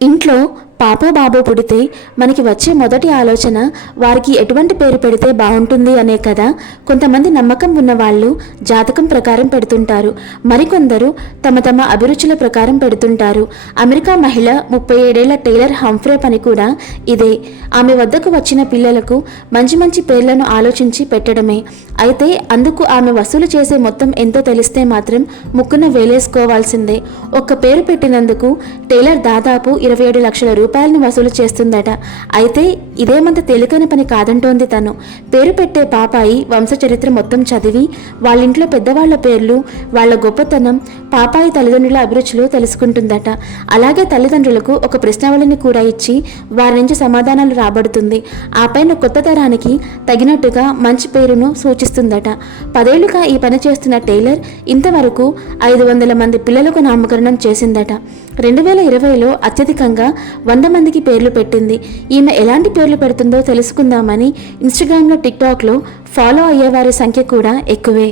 ఇంట్లో పాపో బాబో పుడితే మనకి వచ్చే మొదటి ఆలోచన వారికి ఎటువంటి పేరు పెడితే బాగుంటుంది అనే కదా. కొంతమంది నమ్మకం ఉన్నవాళ్ళు జాతకం ప్రకారం పెడుతుంటారు. మరికొందరు తమ తమ అభిరుచుల ప్రకారం పెడుతుంటారు. అమెరికా మహిళ ముప్పై ఏడేళ్ళ టైలర్ హంఫ్రే పని కూడా ఇదే. ఆమె వద్దకు వచ్చిన పిల్లలకు మంచి మంచి పేర్లను ఆలోచించి పెట్టడమే. అయితే అందుకు ఆమె వసూలు చేసే మొత్తం ఎంతో తెలిస్తే మాత్రం ముక్కున వేలేసుకోవాల్సిందే. ఒక్క పేరు పెట్టినందుకు టైలర్ దాదాపు ఇరవై ఏడు లక్షల రూపాయలను వసూలు చేస్తుందట. అయితే ఇదేమంత తేలికైన పని కాదంటోంది తను. పేరు పెట్టే పాపాయి వంశచరిత్ర మొత్తం చదివి వాళ్ళింట్లో పెద్దవాళ్ళ పేర్లు వాళ్ళ గొప్పతనం పాపాయి తల్లిదండ్రుల అభిరుచులు తెలుసుకుంటుందట. అలాగే తల్లిదండ్రులకు ఒక ప్రశ్నావళిని కూడా ఇచ్చి వారి నుంచి సమాధానాలు రాబడుతుంది. ఆ పైన కొత్త తరానికి తగినట్టుగా మంచి పేరును సూచిస్తుందట. పదేళ్ళుగా ఈ పని చేస్తున్న టైలర్ ఇంతవరకు ఐదు వందల మంది పిల్లలకు నామకరణం చేసిందట. రెండు వేల ఇరవైలో అత్యధికంగా వంద మందికి పేర్లు పెట్టింది. ఈమె ఎలాంటి పేర్లు పెడుతుందో తెలుసుకుందామని ఇన్స్టాగ్రామ్లో టిక్టాక్లో ఫాలో అయ్యేవారి సంఖ్య కూడా ఎక్కువే.